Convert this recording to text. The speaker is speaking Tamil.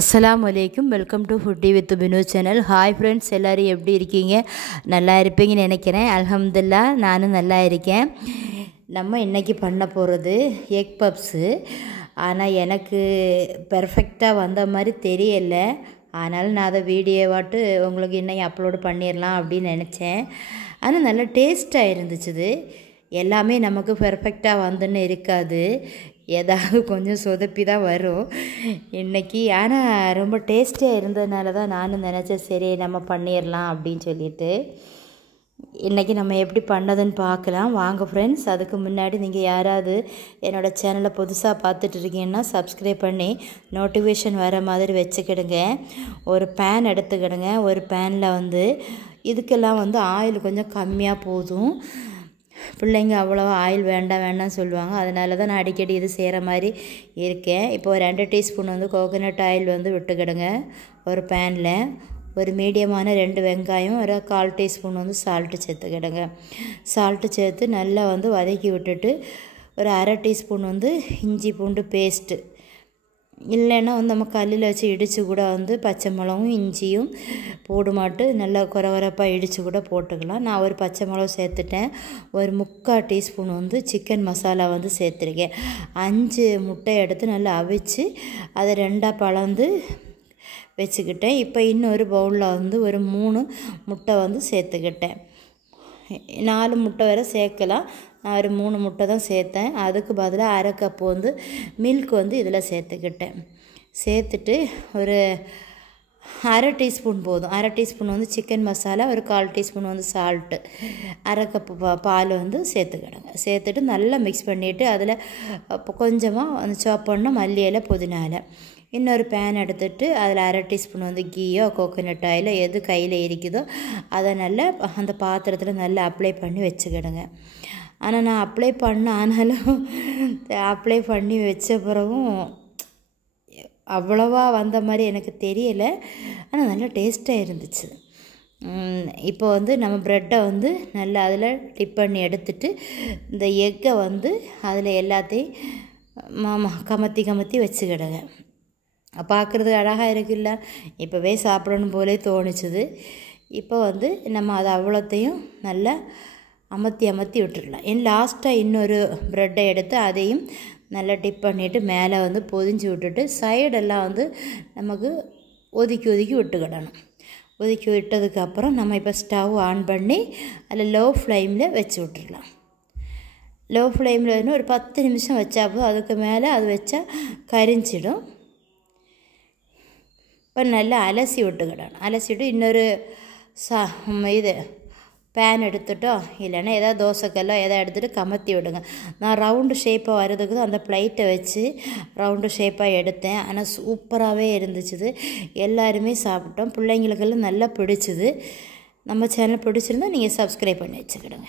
அஸ்ஸலாமு அலைக்கும். Welcome to foodie with Binu channel. Hi friends, எல்லோரும் எப்படி இருக்கீங்க? நல்லா இருப்பீங்கன்னு நினைக்கிறேன். அல்ஹம்துலில்லாஹ் நானும் நல்லா இருக்கேன். நம்ம இன்றைக்கி பண்ண போகிறது எக் பப்ஸு. ஆனால் எனக்கு பெர்ஃபெக்டாக வந்த மாதிரி தெரியலை. ஆனாலும் நான் அதை வீடியோவாட்டு உங்களுக்கு இன்னைக்கு அப்லோடு பண்ணிடலாம் அப்படின்னு நினச்சேன். ஆனால் நல்லா டேஸ்ட்டாக இருந்துச்சு. எல்லாமே நமக்கு பெர்ஃபெக்டாக வந்துன்னு இருக்காது, ஏதாவது கொஞ்சம் சொதப்பி தான் வரும் இன்றைக்கி. ஆனால் ரொம்ப டேஸ்டியாக இருந்ததுனால தான் நானும் நினச்சேன், சரி நம்ம பண்ணிடலாம் அப்படின்னு சொல்லிட்டு. இன்றைக்கி நம்ம எப்படி பண்ணதுன்னு பார்க்கலாம் வாங்க ஃப்ரெண்ட்ஸ். அதுக்கு முன்னாடி நீங்கள் யாராவது என்னோடய சேனலை புதுசாக பார்த்துட்டு இருக்கீங்கன்னா சப்ஸ்கிரைப் பண்ணி நோட்டிஃபிகேஷன் வர மாதிரி வச்சுக்கிடுங்க. ஒரு பேன் எடுத்துக்கிடுங்க. ஒரு பேனில் இதுக்கெல்லாம் ஆயில் கொஞ்சம் கம்மியாக போதும். பிள்ளைங்க அவ்வளோவா ஆயில் வேண்டாம் சொல்லுவாங்க. அதனால தான் நான் அடிக்கடி இது செய்கிற மாதிரி இருக்கேன். இப்போ 2 டீஸ்பூன் கோகோனட் ஆயில் விட்டுக்கிடுங்க. ஒரு பேனில் ஒரு மீடியமான 2 வெங்காயம், ஒரு 1/4 டீஸ்பூன் சால்ட்டு சேர்த்துக்கிடுங்க. சால்ட்டு சேர்த்து நல்லா வதக்கி விட்டுட்டு ஒரு 1/2 டீஸ்பூன் இஞ்சி பூண்டு பேஸ்ட்டு, இல்லைன்னா நம்ம கல்லில் வச்சு இடித்து கூட பச்சை மிளகும் இஞ்சியும் போடுமாட்டு நல்லா குறவரப்பாக இடித்து கூட போட்டுக்கலாம். நான் ஒரு பச்சை மிளகு சேர்த்துட்டேன். ஒரு 3/4 டீஸ்பூன் சிக்கன் மசாலா சேர்த்துருக்கேன். 5 முட்டை எடுத்து நல்லா அவிச்சு அதை 2ஆக பழந்து வச்சுக்கிட்டேன். இப்போ இன்னொரு பவுலில் ஒரு 3 முட்டை சேர்த்துக்கிட்டேன். 4 முட்டை வரை சேர்க்கலாம். நான் ஒரு 3 முட்டை தான் சேர்த்தேன். அதுக்கு பதிலாக 1/2 கப்பு மில்க் இதில் சேர்த்துக்கிட்டேன். சேர்த்துட்டு ஒரு 1/2 டீஸ்பூன் போதும். 1/2 டீஸ்பூன் சிக்கன் மசாலா, ஒரு 1/4 டீஸ்பூன் சால்ட்டு, 1/2 கப்பு பால் சேர்த்துக்கிடுங்க. சேர்த்துட்டு நல்லா மிக்ஸ் பண்ணிவிட்டு அதில் கொஞ்சமாக சாப் பண்ண மல்லி இலை, புதினா இலை. இன்னொரு பேன் எடுத்துகிட்டு அதில் 1/2 டீஸ்பூன் கீயோ கோகோனட் ஆயிலோ எது கையில் இருக்குதோ அதை நல்லா அந்த பாத்திரத்தில் நல்லா அப்ளை பண்ணி வச்சுக்கிடுங்க. ஆனால் நான் அப்ளை பண்ணி வச்ச பிறகும் அவ்வளோவா வந்த மாதிரி எனக்கு தெரியலை. ஆனால் நல்லா டேஸ்ட்டாக இருந்துச்சு. இப்போ நம்ம ப்ரெட்டை நல்லா அதில் டிப் பண்ணி எடுத்துட்டு இந்த எக்கை அதில் எல்லாத்தையும் கமத்தி வச்சுக்கிடுங்க. பார்க்குறதுக்கு அழகாக இருக்குல்ல, இப்போவே சாப்பிடணும் போலே தோணுச்சுது. இப்போ நம்ம அதை அவ்வளோத்தையும் நல்லா அமர்த்தி விட்டுடலாம். லாஸ்ட்டாக இன்னொரு ப்ரெட்டை எடுத்து அதையும் நல்லா டிப் பண்ணிவிட்டு மேலே பொதிஞ்சு விட்டுட்டு சைடெல்லாம் நமக்கு ஒதுக்கி விட்டுக்கிடணும். ஒதுக்கி விட்டதுக்கப்புறம் நம்ம இப்போ ஸ்டவ் ஆன் பண்ணி அதில் லோ ஃப்ளேமில் வச்சு விட்டுடலாம். லோ ஃப்ளேமில் ஒரு 10 நிமிஷம் வச்சா போதும். அதுக்கு மேலே அது வச்சா கரிஞ்சிடும். இப்போ நல்லா அலசி விட்டுக்கிடணும். அலசிவிட்டு இன்னொரு இது பேன் எடுத்துட்டோம், இல்லைன்னா ஏதாவது தோசைக்கல்லோ எதாவது எடுத்துகிட்டு கமத்தி விடுங்க. நான் ரவுண்டு ஷேப்பாக வர்றதுக்கு அந்த ப்ளைட்டை வச்சு ரவுண்டு ஷேப்பாக எடுத்தேன். ஆனால் சூப்பராகவே இருந்துச்சு. எல்லாருமே சாப்பிட்டோம். பிள்ளைங்களுக்கெல்லாம் நல்லா பிடிச்சிது. நம்ம சேனல் பிடிச்சிருந்தா நீங்கள் சப்ஸ்கிரைப் பண்ணி வச்சுக்கிடுங்க.